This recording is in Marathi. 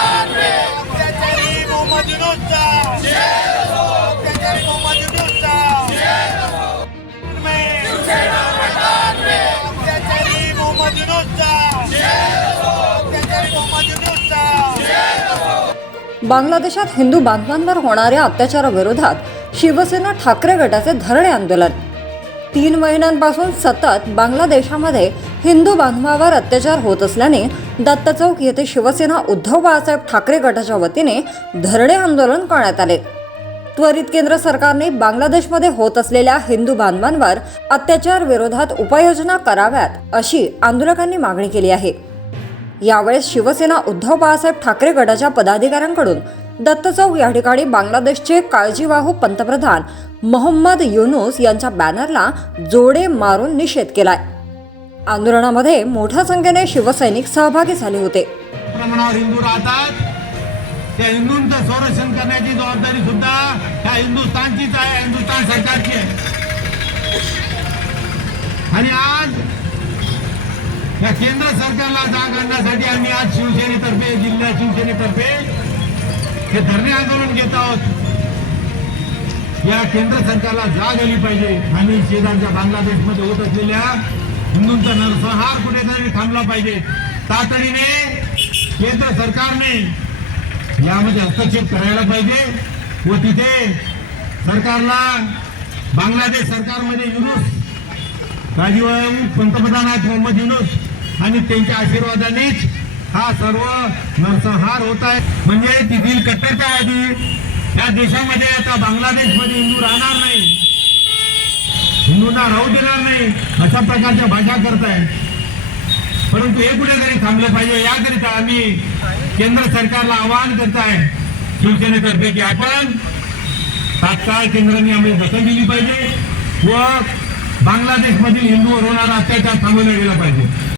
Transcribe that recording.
अत्याचारी मोहम्मद युनूसचा अत्याचारी मोहम्मद युनूसचा अत्याचारी मोहम्मद युनूसचा अत्याचारी मोहम्मद युनूसचा। बांगलादेशात हिंदू बांधवांवर होणाऱ्या अत्याचाराविरोधात शिवसेना ठाकरे गटाचे धरणे आंदोलन। 3 महिन्यांपासून सतत बांगलादेशामध्ये हिंदू बांधवांवर अत्याचार होत असल्याने दत्त चौक येथे शिवसेना उद्धव बाळासाहेब ठाकरे गटाच्या वतीने धरणे आंदोलन करण्यात आले। त्वरित केंद्र सरकारने बांगलादेशमध्ये होत असलेल्या हिंदू बांधवांवर अत्याचार विरोधात उपाययोजना कराव्यात अशी आंदोलकांनी मागणी केली आहे। यावेळेस शिवसेना उद्धव बाळासाहेब ठाकरे गटाच्या पदाधिकाऱ्यांकडून दत्त चौक या ठिकाणी बांगलादेशचे काळजीवाहू पंतप्रधान मोहम्मद युनूस यांच्या बॅनरला जोडे मारून निषेध केलाय। आंदोलनामध्ये मोठ्या संख्येने शिवसैनिक सहभागी झाले होते। प्रमाणावर हिंदू राहतात, त्या हिंदूंचं संरक्षण करण्याची जबाबदारी सुद्धा ह्या हिंदुस्थानचीच आहे, हिंदुस्थान सरकारची आहे। आणि आज या केंद्र सरकारला जाग आणण्यासाठी आम्ही आज शिवसेनेतर्फे, जिल्हा शिवसेनेतर्फे हे धरणे आंदोलन घेत आहोत। या केंद्र सरकारला जाग आली पाहिजे आणि शेजारच्या बांगलादेशमध्ये होत असलेल्या हिंदूंचा नरसंहार कुठेतरी थांबला पाहिजे। तातडीने केंद्र सरकारने यामध्ये हस्तक्षेप करायला पाहिजे व तिथे सरकारला बांगलादेश सरकारमध्ये युनूस काळजीवाहू पंतप्रधान आहेत मोहम्मद युनूस आणि त्यांच्या आशीर्वादानेच हा सर्व नरसंहार होत आहे। म्हणजे तिथील कट्टरतावादी या देशामध्ये आता बांगलादेशमध्ये हिंदू राहणार नाही, हिंदूंना राहू देणार नाही अशा प्रकारच्या भाषा करताय। परंतु हे कुठेतरी थांबलं पाहिजे। याकरिता आम्ही केंद्र सरकारला आवाहन करताय शिवसेनेतर्फे की आपण तात्काळ केंद्राने आम्ही दखल दिली पाहिजे व बांगलादेशमधील हिंदूवर होणारा अत्याचार थांबवला गेला पाहिजे।